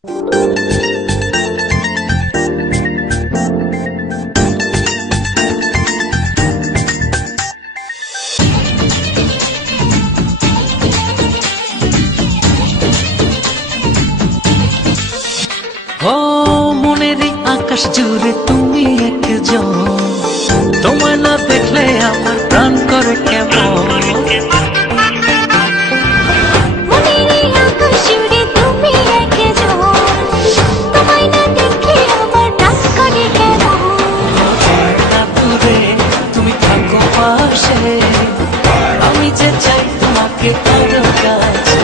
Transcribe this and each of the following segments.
ও মনের আকাশ জুড়ে তুমি একজন, তোমায় না দেখলে আমার প্রাণ করে কেমন। তুমি থাকো পাশে, আমি যে চাই তোমাকে আরো কাছে।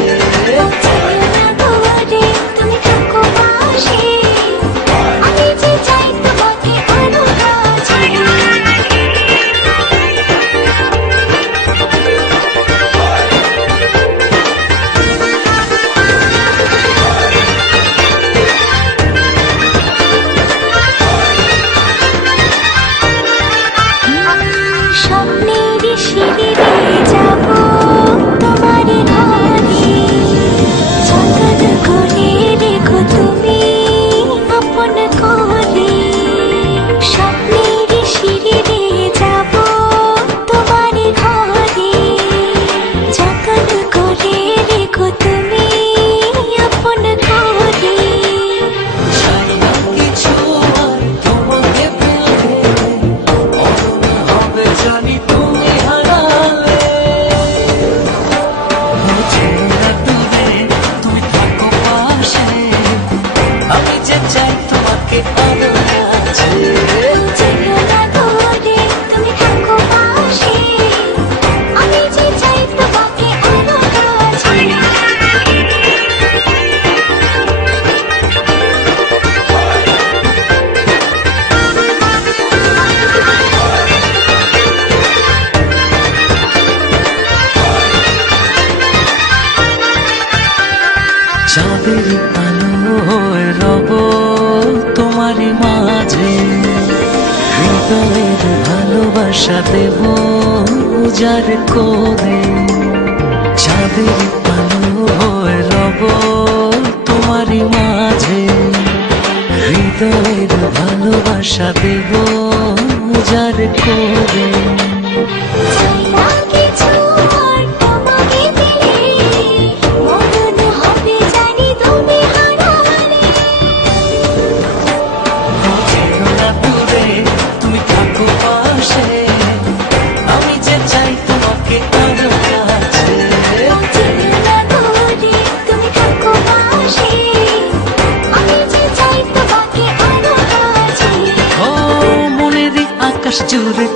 চাঁদের আলো হয়ে রব তোমারই মাঝে, হৃদয়ের ভালোবাসা দেব উজাড় করে। চাঁদের আলো হয়ে রব তোমারই মাঝে, হৃদয়ের ভালোবাসা দেব উজাড় করে। আকাশ জুড়ে